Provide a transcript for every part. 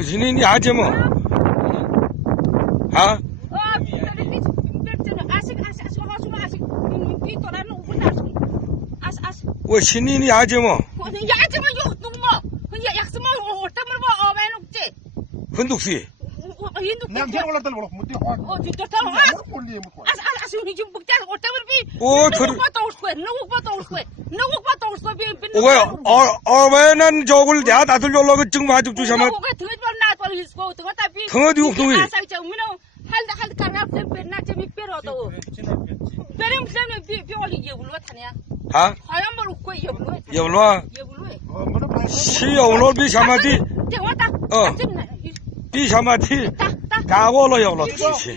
Sini aja mo. Ha? Wo sini aja mo. Hunduk시. 어왜난 저걸 내가 나들 연락을 좀 마주 주시면 더 뒤옥동이 하? 여블와 시 여블로 비샤마디 비샤마디 가고로 여블로 시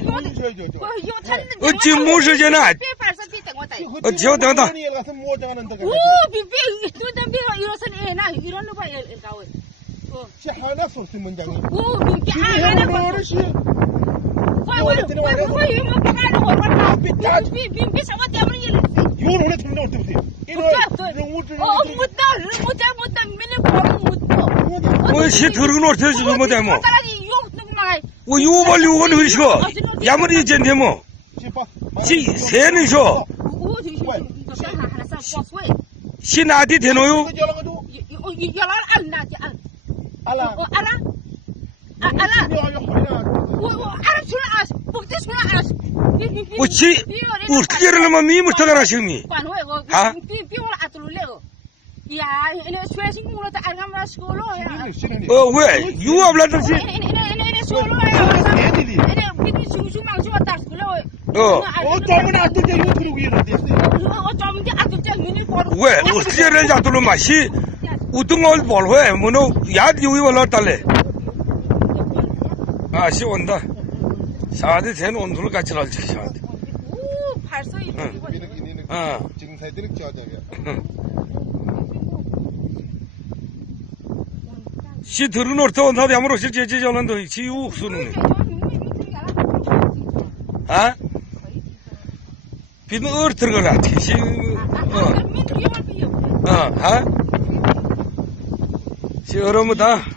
어찌 무엇이잖아 어찌等等 시 들은 어떻게 지금 뭐 되모? 뭐 요벌 의시고 야무리 젠데 뭐? 시 세는 쇼. 시 나디 되노요? 뭐지? 어떻게 하려면 미물 터가라 시미? 하? 왜? 유압라든지? 왜? 어떻게 하려는지 아들로 마시? 우뚱 걸 뭘 해? 뭐노? 야, 여기 올라왔달래. 아, 시 온다. 사대 된 온도를 같이 놔주지, 사대. 지금 사이드는 쪄져요. 시 들은 어떻게 온다, 야무로 시 제지전한도 시 우수는. 아? 비는 어떻게 들어가라, 시, 하? 시, 얼어무다.